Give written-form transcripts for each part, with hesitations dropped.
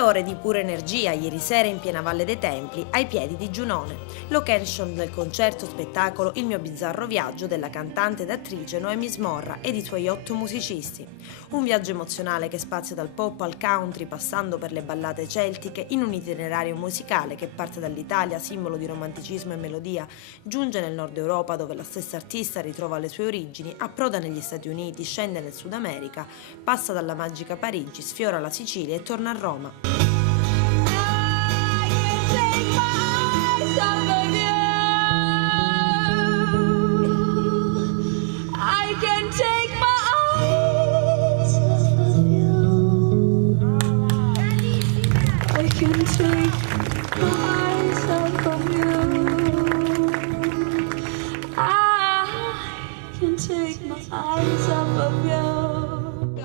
ore di pura energia ieri sera in piena Valle dei Templi, ai piedi di Giunone. Location del concerto spettacolo Il mio bizzarro viaggio della cantante ed attrice Noemi Smorra ed i suoi 8 musicisti. Un viaggio emozionale che spazia dal pop al country, passando per le ballate celtiche, in un itinerario musicale che parte dall'Italia, simbolo di romanticismo e melodia, giunge nel Nord Europa dove la stessa artista ritrova le sue origini, approda negli Stati Uniti, scende nel Sud America, passa dalla magica Parigi, sfiora la Sicilia e torna a Roma.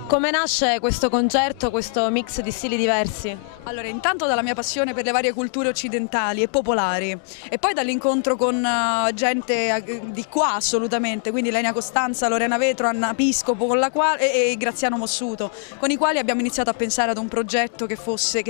Come nasce questo concerto, questo mix di stili diversi? Allora, intanto dalla mia passione per le varie culture occidentali e popolari e poi dall'incontro con gente di qua assolutamente, quindi Lenia Costanza, Lorena Vetro, Anna Piscopo e Graziano Mossuto, con i quali abbiamo iniziato a pensare ad un progetto che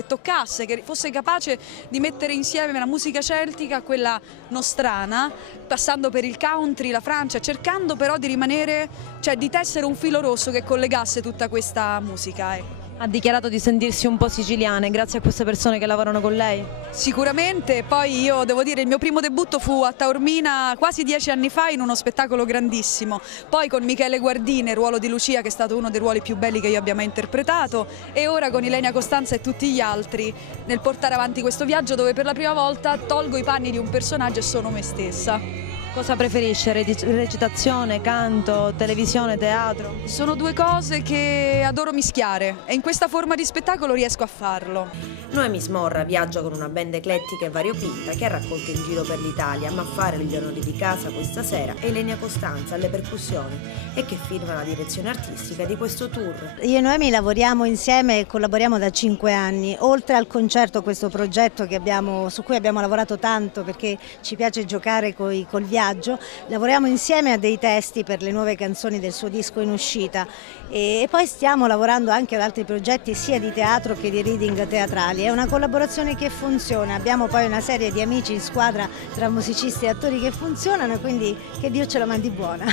toccasse, che fosse capace di mettere insieme la musica celtica a quella nostrana, passando per il country, la Francia, cercando però di rimanere, cioè di tessere un filo rosso che collegasse tutta questa musica. Ha dichiarato di sentirsi un po' siciliana grazie a queste persone che lavorano con lei? Sicuramente, poi io devo dire il mio primo debutto fu a Taormina quasi 10 anni fa in uno spettacolo grandissimo, poi con Michele Guardini, il ruolo di Lucia che è stato uno dei ruoli più belli che io abbia mai interpretato, e ora con Ilenia Costanza e tutti gli altri nel portare avanti questo viaggio dove per la prima volta tolgo i panni di un personaggio e sono me stessa. Cosa preferisce? Recitazione, canto, televisione, teatro? Sono due cose che adoro mischiare e in questa forma di spettacolo riesco a farlo. Noemi Smorra viaggia con una band eclettica e variopinta che ha raccolto in giro per l'Italia, ma a fare gli onori di casa questa sera è Ilenia Costanza alle percussioni e che firma la direzione artistica di questo tour. Io e Noemi lavoriamo insieme e collaboriamo da 5 anni, oltre al concerto, questo progetto su cui abbiamo lavorato tanto perché ci piace giocare col viaggio. Lavoriamo insieme a dei testi per le nuove canzoni del suo disco in uscita e poi stiamo lavorando anche ad altri progetti sia di teatro che di reading teatrali. È una collaborazione che funziona, abbiamo poi una serie di amici in squadra tra musicisti e attori che funzionano, quindi che Dio ce la mandi buona.